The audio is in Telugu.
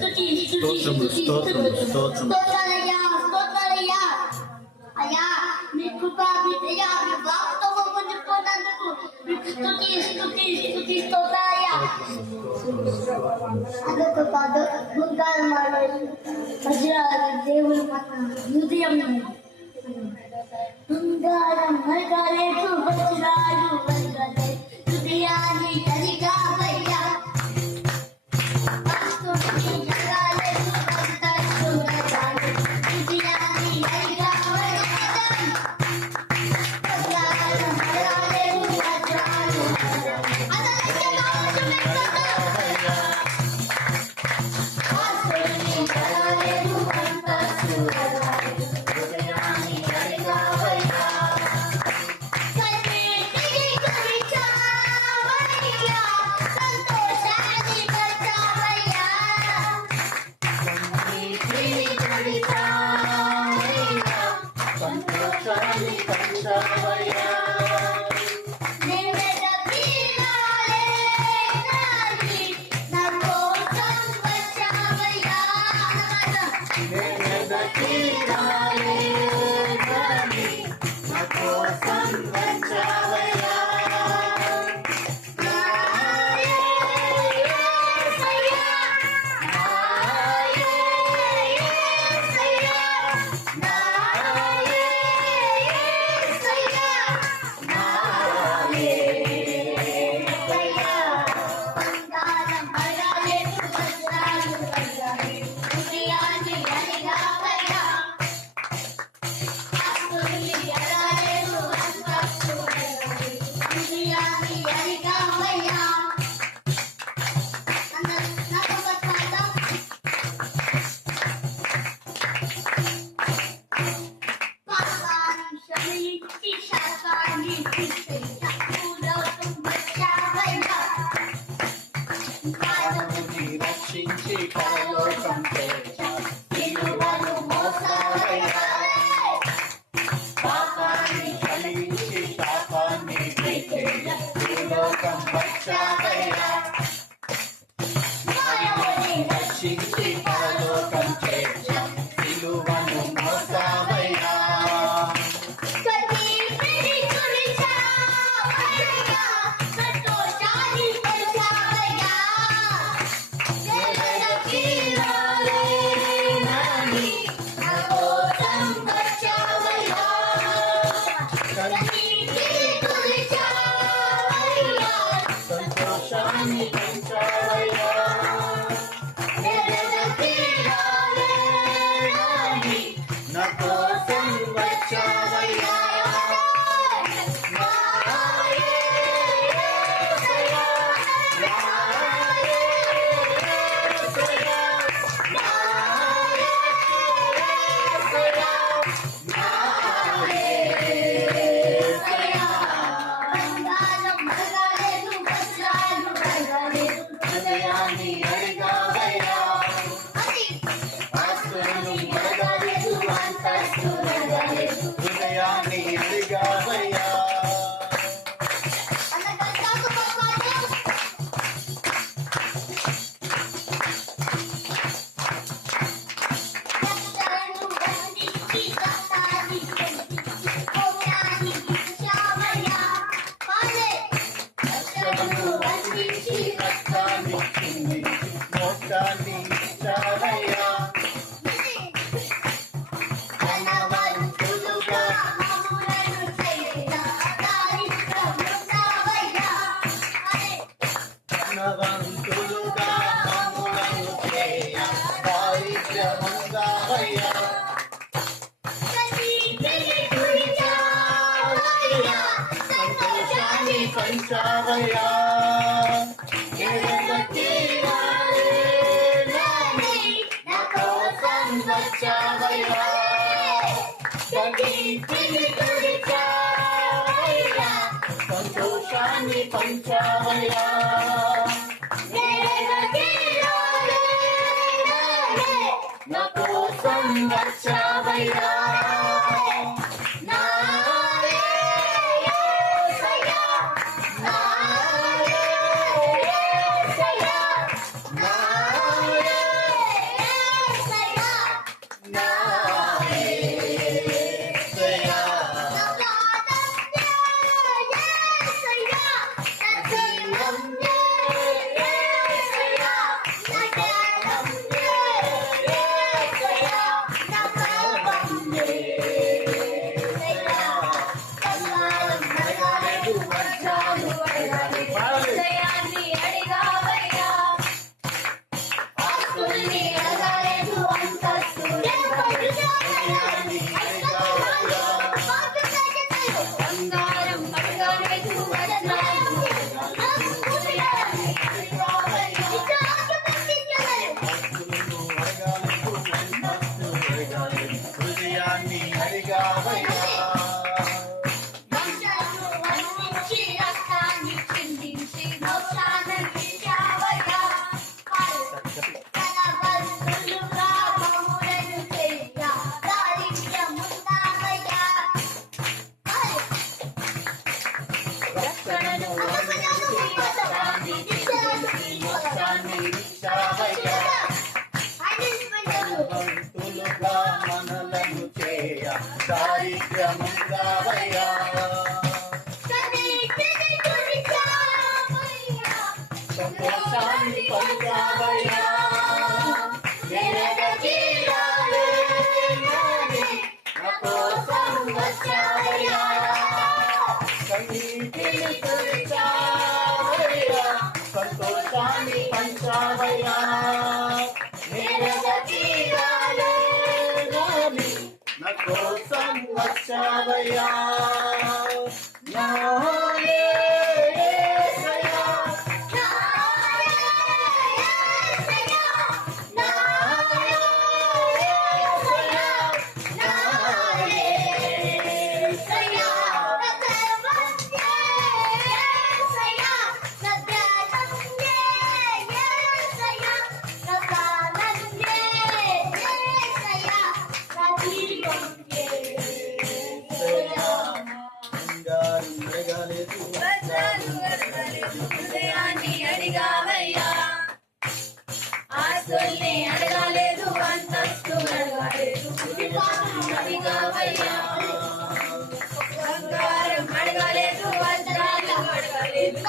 స్తోత్రములు స్తోత్రములు స్తోత్రములు. స్తోత్రాలయ్యా అయ్యా మీ కృప మీ దయ మీ వాక్తము పొందుకున్నందుకు మీకు స్తుతి స్తోత్రాలయ్యా. అదొక కాదు గుంకాలు మధ్య దేవుని పట్ల హృదయం బంగారం మరగలేదు వజ్రాలు వరగలే హృదయాన్ని కలిగావయ్యా. సంతోషాన్ని పంచావయ్యా నా కోసం వచ్చావయ్యా ఆస్తుల్ని అడగలేదు అంతస్తు బంగారం అడగలేదు వజ్రాలు హృదయాన్ని అడిగావయ్యా వంశము వర్ణించి రక్తాన్ని చిందించి మోక్షాన్నిచ్చావయ్యా తన బంధువులుగా మమ్ములను చెయ్య దారిద్ర్యమున్నావయ్యా రక్షణను మోక్షాన్ని ఇచ్చావయ్యా భక్తులుగా మనలను చేయ దారిద్ర్యముందావయ్యా సంతోషాన్ని పంచావయ్యా నా కోసం వచ్చావయ్యా కన్నీటిని తుడిచావయ్యా సంతోషాన్ని పంచావయ్యా నా కోసం వచ్చావయ్యా నా యేసయ్యా బంగారం అడగలేదు హృదయాన్ని అడిగావయ్యా ఆస్తుల్ని అడగలేదు అంతస్తు అడగలేదు అడిగావయ్యా బంగారం అడగలేదు వజ్రాలు అడగలేదు